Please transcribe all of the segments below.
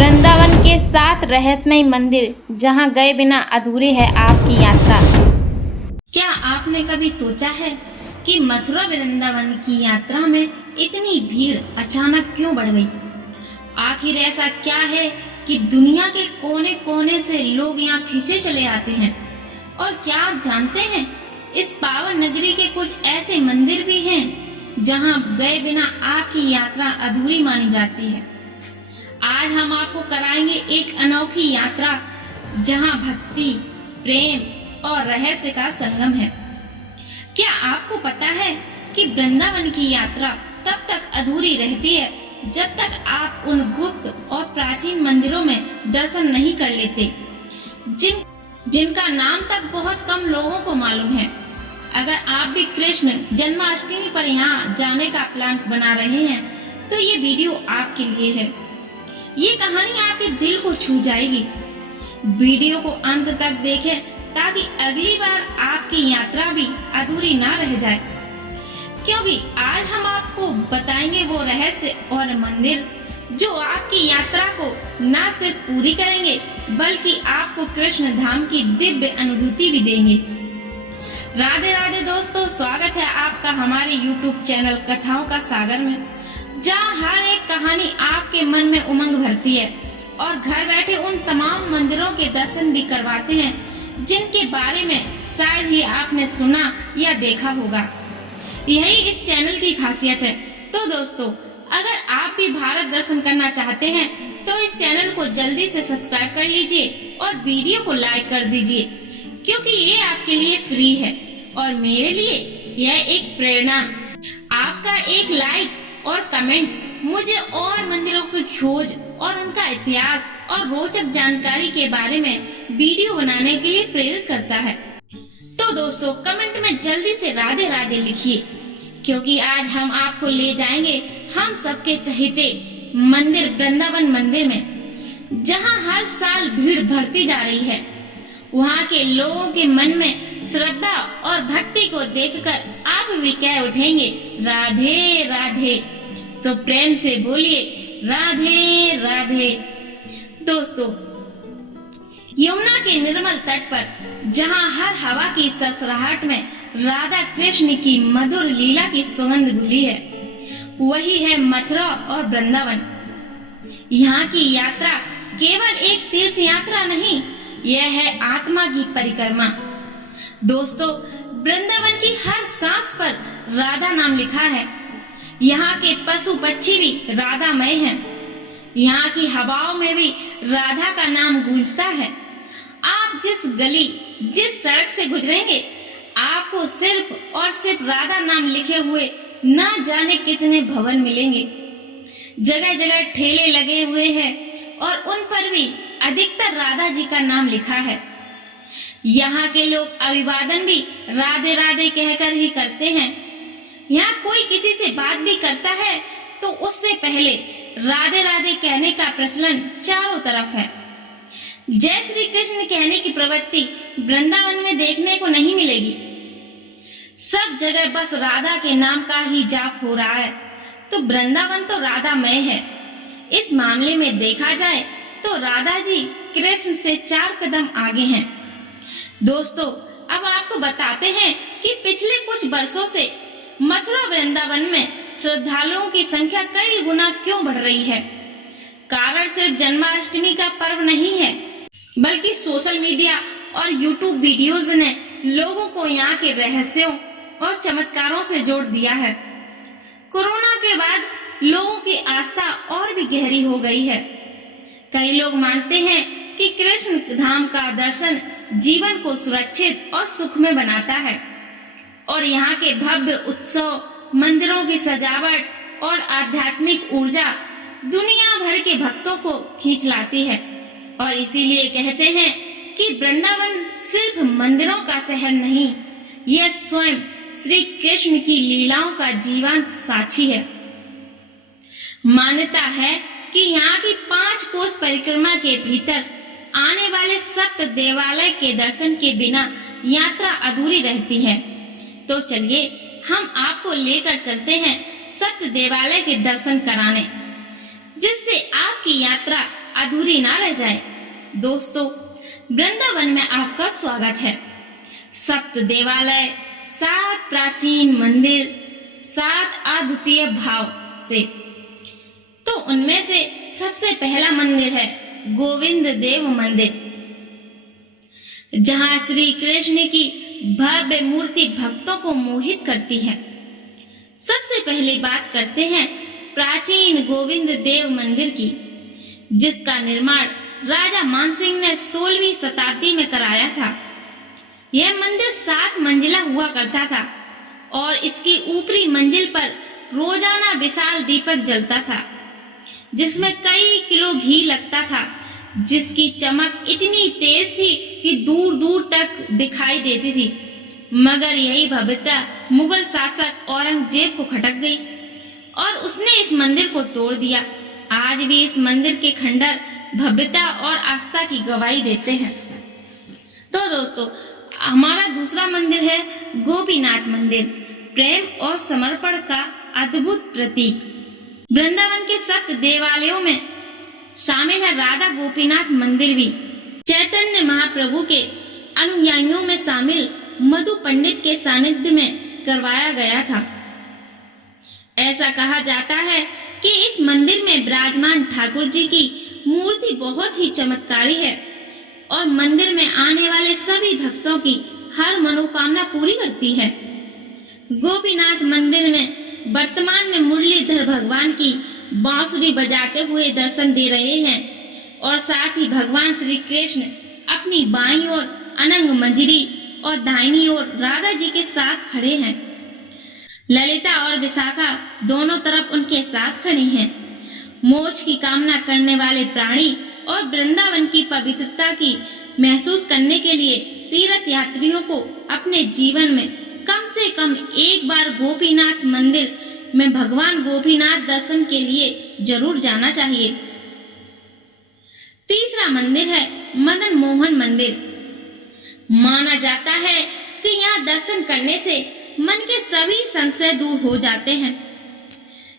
वृंदावन के 7 रहस्यमय मंदिर जहां गए बिना अधूरी है आपकी यात्रा। क्या आपने कभी सोचा है कि मथुरा वृंदावन की यात्रा में इतनी भीड़ अचानक क्यों बढ़ गई? आखिर ऐसा क्या है कि दुनिया के कोने कोने से लोग यहाँ खींचे चले आते हैं? और क्या आप जानते हैं इस पावन नगरी के कुछ ऐसे मंदिर भी हैं जहाँ गए बिना आपकी यात्रा अधूरी मानी जाती है। आज हम आपको कराएंगे एक अनोखी यात्रा जहां भक्ति, प्रेम और रहस्य का संगम है। क्या आपको पता है कि वृंदावन की यात्रा तब तक अधूरी रहती है जब तक आप उन गुप्त और प्राचीन मंदिरों में दर्शन नहीं कर लेते जिनका नाम तक बहुत कम लोगों को मालूम है। अगर आप भी कृष्ण जन्माष्टमी पर यहाँ जाने का प्लान बना रहे हैं तो ये वीडियो आपके लिए है। ये कहानी आपके दिल को छू जाएगी। वीडियो को अंत तक देखें ताकि अगली बार आपकी यात्रा भी अधूरी ना रह जाए, क्योंकि आज हम आपको बताएंगे वो रहस्य और मंदिर जो आपकी यात्रा को न सिर्फ पूरी करेंगे बल्कि आपको कृष्ण धाम की दिव्य अनुभूति भी देंगे। राधे राधे दोस्तों, स्वागत है आपका हमारे YouTube चैनल कथाओं का सागर में, जहाँ हर एक कहानी आपके मन में उमंग भरती है और घर बैठे उन तमाम मंदिरों के दर्शन भी करवाते हैं जिनके बारे में शायद ही आपने सुना या देखा होगा। यही इस चैनल की खासियत है। तो दोस्तों, अगर आप भी भारत दर्शन करना चाहते हैं तो इस चैनल को जल्दी से सब्सक्राइब कर लीजिए और वीडियो को लाइक कर दीजिए, क्योंकि ये आपके लिए फ्री है और मेरे लिए यह एक प्रेरणा। आपका एक लाइक और कमेंट मुझे और मंदिरों की खोज और उनका इतिहास और रोचक जानकारी के बारे में वीडियो बनाने के लिए प्रेरित करता है। तो दोस्तों, कमेंट में जल्दी से राधे राधे लिखिए, क्योंकि आज हम आपको ले जाएंगे हम सबके चहेते मंदिर वृंदावन मंदिर में, जहां हर साल भीड़ बढ़ती जा रही है। वहां के लोगों के मन में श्रद्धा और भक्ति को देखकर आप भी कह उठेंगे राधे राधे। तो प्रेम से बोलिए राधे राधे। दोस्तों, यमुना के निर्मल तट पर जहां हर हवा की ससराहट में राधा कृष्ण की मधुर लीला की सुगंध घुली है, वही है मथुरा और वृंदावन। यहाँ की यात्रा केवल एक तीर्थ यात्रा नहीं, यह है आत्मा की परिक्रमा। दोस्तों, वृंदावन की हर सांस पर राधा नाम लिखा है। यहाँ के पशु पक्षी भी राधामय हैं। यहाँ की हवाओं में भी राधा का नाम गूंजता है। आप जिस गली, जिस सड़क से गुजरेंगे, आपको सिर्फ और सिर्फ राधा नाम लिखे हुए न जाने कितने भवन मिलेंगे। जगह जगह ठेले लगे हुए हैं और उन पर भी अधिकतर राधा जी का नाम लिखा है। यहाँ के लोग अभिवादन भी राधे राधे कहकर ही करते हैं। यहाँ कोई किसी से बात भी करता है तो उससे पहले राधे राधे कहने का प्रचलन चारों तरफ है। जय श्री कृष्ण कहने की प्रवृत्ति वृंदावन में देखने को नहीं मिलेगी। सब जगह बस राधा के नाम का ही जाप हो रहा है। तो वृंदावन तो राधामय है। इस मामले में देखा जाए तो राधा जी कृष्ण से 4 कदम आगे हैं। दोस्तों, अब आपको बताते हैं कि पिछले कुछ वर्षों से मथुरा वृंदावन में श्रद्धालुओं की संख्या कई गुना क्यों बढ़ रही है। कारण सिर्फ जन्माष्टमी का पर्व नहीं है, बल्कि सोशल मीडिया और YouTube वीडियोस ने लोगों को यहाँ के रहस्यों और चमत्कारों से जोड़ दिया है। कोरोना के बाद लोगों की आस्था और भी गहरी हो गई है। कई लोग मानते हैं कि कृष्ण धाम का दर्शन जीवन को सुरक्षित और सुखमय बनाता है और यहाँ के भव्य उत्सव, मंदिरों की सजावट और आध्यात्मिक ऊर्जा दुनिया भर के भक्तों को खींच लाती है। और इसीलिए कहते हैं कि वृंदावन सिर्फ मंदिरों का शहर नहीं, यह स्वयं श्री कृष्ण की लीलाओं का जीवंत साक्षी है। मान्यता है कि यहाँ की 5 कोस परिक्रमा के भीतर आने वाले 7 देवालय के दर्शन के बिना यात्रा अधूरी रहती है। तो चलिए हम आपको लेकर चलते हैं 7 देवालय के दर्शन कराने, जिससे आपकी यात्रा अधूरी ना रह जाए। दोस्तों, वृंदावन में आपका स्वागत है। 7 देवालय, 7 प्राचीन मंदिर, 7 अद्वितीय भाव से। तो उनमें से सबसे पहला मंदिर है गोविंद देव मंदिर, जहां श्री कृष्ण की भव्य मूर्ति भक्तों को मोहित करती है। सबसे पहले बात करते हैं प्राचीन गोविंद देव मंदिर की, जिसका निर्माण राजा मानसिंह ने 16वीं शताब्दी में कराया था। यह मंदिर 7 मंजिला हुआ करता था और इसकी ऊपरी मंजिल पर रोजाना विशाल दीपक जलता था, जिसमें कई किलो घी लगता था, जिसकी चमक इतनी तेज थी कि दूर दूर तक दिखाई देती थी। मगर यही भव्यता मुगल शासक औरंगजेब को खटक गई और उसने इस मंदिर को तोड़ दिया। आज भी इस मंदिर के खंडर भव्यता और आस्था की गवाही देते हैं। तो दोस्तों, हमारा दूसरा मंदिर है गोपीनाथ मंदिर, प्रेम और समर्पण का अद्भुत प्रतीक। वृंदावन के 7 देवालयों में शामिल है राधा गोपीनाथ मंदिर भी। चैतन्य महाप्रभु के अनुयायियों में शामिल मधु पंडित के सानिध्य में करवाया गया था। ऐसा कहा जाता है कि इस मंदिर में विराजमान ठाकुर जी की मूर्ति बहुत ही चमत्कारी है और मंदिर में आने वाले सभी भक्तों की हर मनोकामना पूरी करती है। गोपीनाथ मंदिर में वर्तमान में मुरलीधर भगवान की बांसुरी बजाते हुए दर्शन दे रहे हैं और साथ ही भगवान श्री कृष्ण अपनी बाईं ओर अनंग मंजरी और दाहिनी ओर राधा जी के साथ खड़े हैं। ललिता और विशाखा दोनों तरफ उनके साथ खड़ी हैं। मोक्ष की कामना करने वाले प्राणी और वृंदावन की पवित्रता की महसूस करने के लिए तीर्थ यात्रियों को अपने जीवन में कम से कम एक बार गोपीनाथ मंदिर में भगवान गोपीनाथ दर्शन के लिए जरूर जाना चाहिए। तीसरा मंदिर है मदन मोहन मंदिर। माना जाता है कि यहाँ दर्शन करने से मन के सभी संशय दूर हो जाते हैं।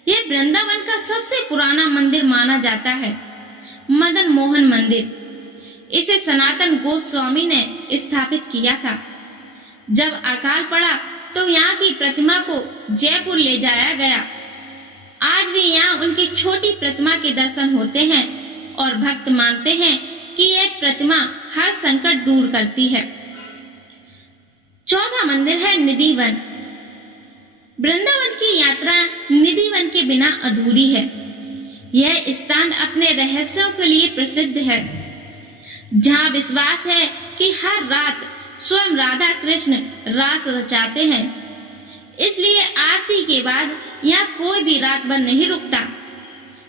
यह वृंदावन का सबसे पुराना मंदिर माना जाता है, मदन मोहन मंदिर। इसे सनातन गोस्वामी ने स्थापित किया था। जब अकाल पड़ा तो यहाँ की प्रतिमा को जयपुर ले जाया गया। आज भी यहाँ उनकी छोटी प्रतिमा के दर्शन होते हैं और भक्त मानते हैं कि यह प्रतिमा हर संकट दूर करती है। चौथा मंदिर है निधिवन। वृंदावन की यात्रा निधिवन के बिना अधूरी है। यह स्थान अपने रहस्यों के लिए प्रसिद्ध है, जहाँ विश्वास है कि हर रात स्वयं राधा कृष्ण रास रचाते हैं। इसलिए आरती के बाद यहाँ कोई भी रात भर नहीं रुकता।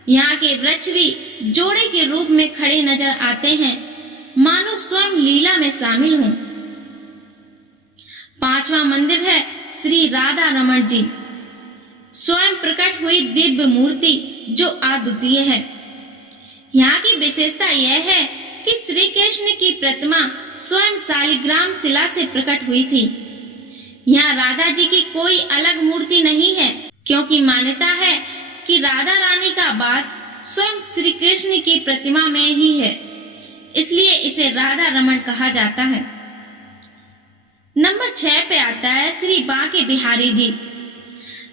यहाँ के वृक्ष भी जोड़े के रूप में खड़े नजर आते हैं, मानो स्वयं लीला में शामिल हों। पांचवा मंदिर है श्री राधा रमण जी, स्वयं प्रकट हुई दिव्य मूर्ति जो अद्वितीय है। यहाँ की विशेषता यह है कि श्री कृष्ण की प्रतिमा स्वयं शालिग्राम शिला से प्रकट हुई थी। यहाँ राधा जी की कोई अलग मूर्ति नहीं है, क्योंकि मान्यता है कि राधा रानी का वास स्वयं श्री कृष्ण की प्रतिमा में ही है, इसलिए इसे राधा रमण कहा जाता है। नंबर 6 पे आता है श्री बांके बिहारी जी,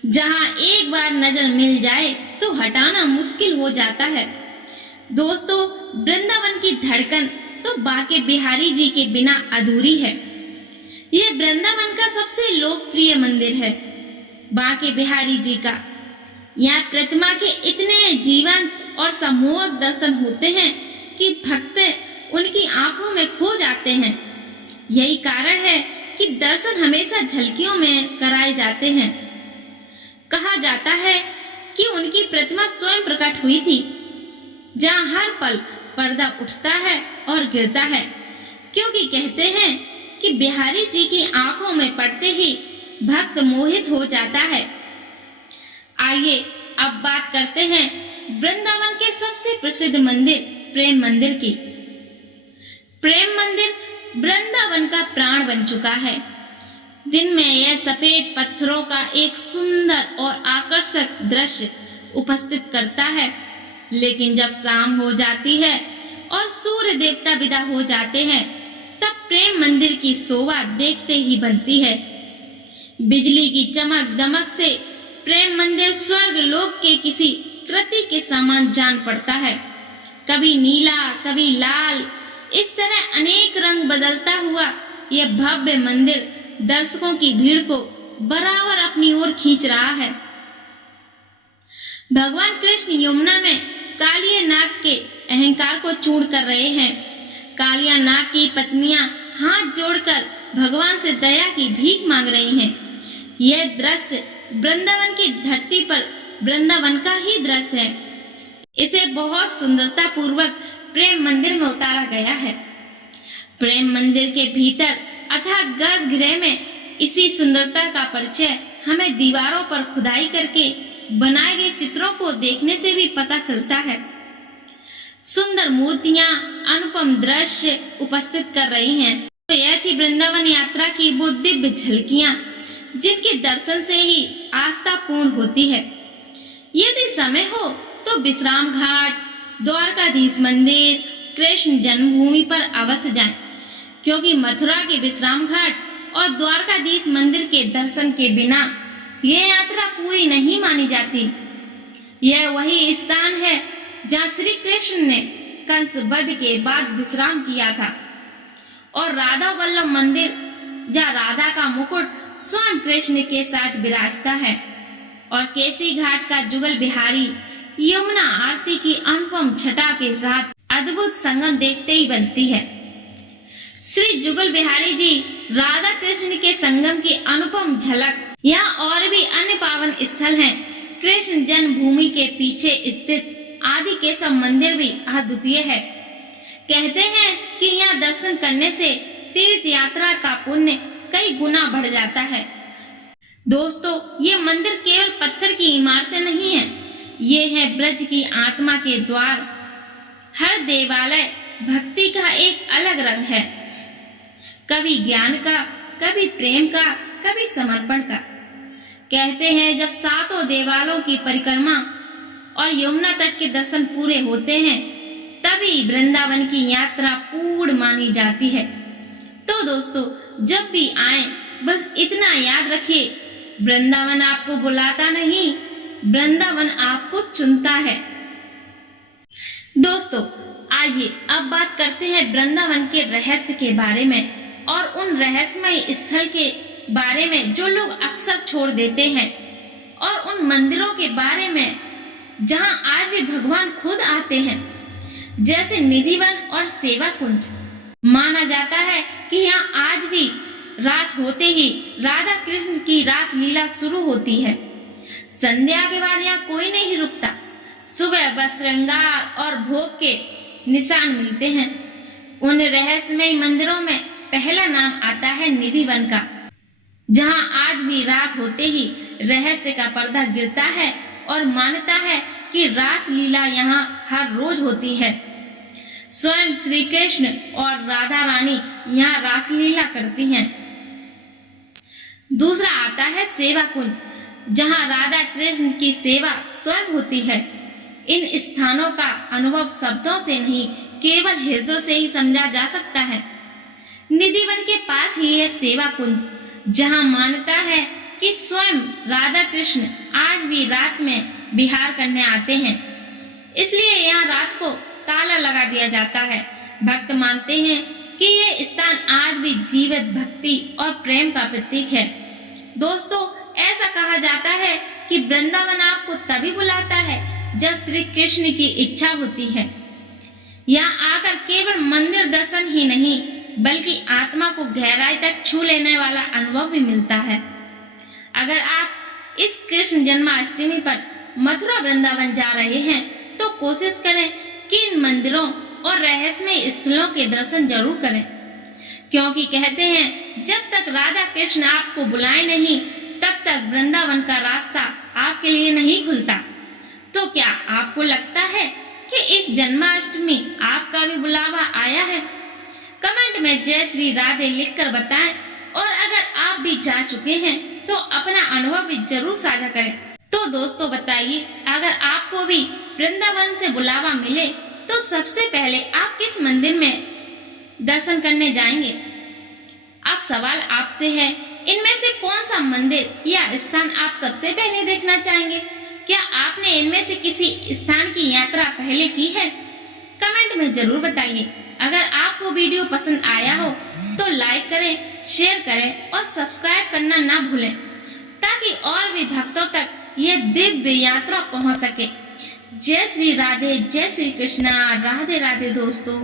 जहाँ एक बार नजर मिल जाए तो हटाना मुश्किल हो जाता है। दोस्तों, वृंदावन की धड़कन तो बांके बिहारी जी के बिना अधूरी है। यह वृंदावन का सबसे लोकप्रिय मंदिर है, बांके बिहारी जी का। यहाँ प्रतिमा के इतने जीवंत और सम्मोहक दर्शन होते हैं कि भक्त उनकी आंखों में खो जाते हैं। यही कारण है कि दर्शन हमेशा झलकियों में कराए जाते हैं। कहा जाता है कि उनकी प्रतिमा स्वयं प्रकट हुई थी, जहाँ हर पल पर्दा उठता है और गिरता है, क्योंकि कहते हैं कि बिहारी जी की आंखों में पड़ते ही भक्त मोहित हो जाता है। आइए अब बात करते हैं वृंदावन के सबसे प्रसिद्ध मंदिर प्रेम मंदिर की। प्रेम मंदिर वृंदावन का प्राण बन चुका है। दिन में यह सफेद पत्थरों का एक सुंदर और आकर्षक दृश्य उपस्थित करता है, लेकिन जब शाम हो जाती है और सूर्य देवता विदा हो जाते हैं, तब प्रेम मंदिर की शोभा देखते ही बनती है। बिजली की चमक दमक से प्रेम मंदिर स्वर्ग लोक के किसी कृति के समान जान पड़ता है। कभी नीला, कभी लाल, इस तरह अनेक रंग बदलता हुआ यह भव्य मंदिर दर्शकों की भीड़ को बराबर अपनी ओर खींच रहा है। भगवान कृष्ण यमुना में कालिया नाग के अहंकार को चूर कर रहे हैं। कालिया नाग की पत्नियां हाथ जोड़कर भगवान से दया की भीख मांग रही हैं। यह दृश्य वृंदावन की धरती पर वृंदावन का ही दृश्य है। इसे बहुत सुंदरता पूर्वक प्रेम मंदिर में उतारा गया है। प्रेम मंदिर के भीतर अर्थात गर्भगृह में इसी सुंदरता का परिचय हमें दीवारों पर खुदाई करके बनाए गए चित्रों को देखने से भी पता चलता है। सुंदर मूर्तियां अनुपम दृश्य उपस्थित कर रही हैं। तो यह थी वृंदावन यात्रा की वो दिव्य झलकियां जिनके दर्शन से ही आस्था पूर्ण होती है। यदि समय हो तो विश्राम घाट, द्वारकाधीश मंदिर, कृष्ण जन्मभूमि पर अवश्य जाएं, क्योंकि मथुरा के विश्राम घाट और द्वारकाधीश मंदिर के दर्शन के बिना यह यात्रा पूरी नहीं मानी जाती। यह वही स्थान है जहाँ श्री कृष्ण ने कंस वध के बाद विश्राम किया था, और राधा वल्लभ मंदिर जहाँ राधा का मुकुट स्वयं कृष्ण के साथ विराजता है, और केसी घाट का जुगल बिहारी यमुना आरती की अनुपम छटा के साथ अद्भुत संगम देखते ही बनती है। श्री जुगल बिहारी जी राधा कृष्ण के संगम की अनुपम झलक। यहाँ और भी अन्य पावन स्थल हैं। कृष्ण जन्मभूमि के पीछे स्थित आदि केशव मंदिर भी अद्वितीय है। कहते हैं कि यहाँ दर्शन करने से तीर्थ यात्रा का पुण्य कई गुना बढ़ जाता है। दोस्तों, ये मंदिर केवल पत्थर की इमारतें नहीं है, ये है ब्रज की आत्मा के द्वार। हर देवालय भक्ति का एक अलग रंग है, कभी ज्ञान का, कभी प्रेम का, कभी समर्पण का। कहते हैं जब सातों देवालयों की परिक्रमा और यमुना तट के दर्शन पूरे होते हैं, तभी वृंदावन की यात्रा पूर्ण मानी जाती है। तो दोस्तों, जब भी आए बस इतना याद रखिए, वृंदावन आपको बुलाता नहीं, वृंदावन आपको चुनता है। दोस्तों, आइए अब बात करते हैं वृंदावन के रहस्य के बारे में और उन रहस्यमय स्थल के बारे में जो लोग अक्सर छोड़ देते हैं, और उन मंदिरों के बारे में जहां आज भी भगवान खुद आते हैं, जैसे निधिवन और सेवा कुंज। माना जाता है कि यहाँ आज भी रात होते ही राधा कृष्ण की रास लीला शुरू होती है। संध्या के बाद यहाँ कोई नहीं रुकता। सुबह बस श्रृंगार और भोग के निशान मिलते हैं। उन रहस्यमय मंदिरों में पहला नाम आता है निधिवन का, जहाँ आज भी रात होते ही रहस्य का पर्दा गिरता है और मानता है कि रास लीला यहाँ हर रोज होती है। स्वयं श्री कृष्ण और राधा रानी यहाँ रासलीला करती हैं। दूसरा आता है सेवा कुंज, जहाँ राधा कृष्ण की सेवा स्वयं होती है। इन स्थानों का अनुभव शब्दों से नहीं, केवल हृदय से ही समझा जा सकता है। निधिवन के पास ही है सेवा कुंज, जहाँ मान्यता है कि स्वयं राधा कृष्ण आज भी रात में विहार करने आते हैं, इसलिए यहाँ रात को ताला लगा दिया जाता है। भक्त मानते हैं कि ये स्थान आज भी जीवित भक्ति और प्रेम का प्रतीक है। दोस्तों, ऐसा कहा जाता है कि वृंदावन आपको तभी बुलाता है जब श्री कृष्ण की इच्छा होती है। यहाँ आकर केवल मंदिर दर्शन ही नहीं, बल्कि आत्मा को गहराई तक छू लेने वाला अनुभव भी मिलता है। अगर आप इस कृष्ण जन्माष्टमी पर मथुरा वृंदावन जा रहे हैं, तो कोशिश करें कि इन मंदिरों और रहस्यमय स्थलों के दर्शन जरूर करें, क्योंकि कहते हैं जब तक राधा कृष्ण आपको बुलाए नहीं, तब तक वृंदावन का रास्ता आपके लिए नहीं खुलता। तो क्या आपको लगता है कि इस जन्माष्टमी आपका भी बुलावा आया है? कमेंट में जय श्री राधे लिखकर बताएं, और अगर आप भी जा चुके हैं तो अपना अनुभव भी जरूर साझा करें। तो दोस्तों बताइए, अगर आपको भी वृंदावन से बुलावा मिले तो सबसे पहले आप किस मंदिर में दर्शन करने जाएंगे? अब सवाल आपसे है, इनमें से कौन सा मंदिर या स्थान आप सबसे पहले देखना चाहेंगे? क्या आपने इनमें से किसी स्थान की यात्रा पहले की है? कमेंट में जरूर बताइए। अगर आपको वीडियो पसंद आया हो तो लाइक करें, शेयर करें और सब्सक्राइब करना ना भूलें, ताकि और भी भक्तों तक यह दिव्य यात्रा पहुंच सके। जय श्री राधे, जय श्री कृष्णा, राधे राधे दोस्तों।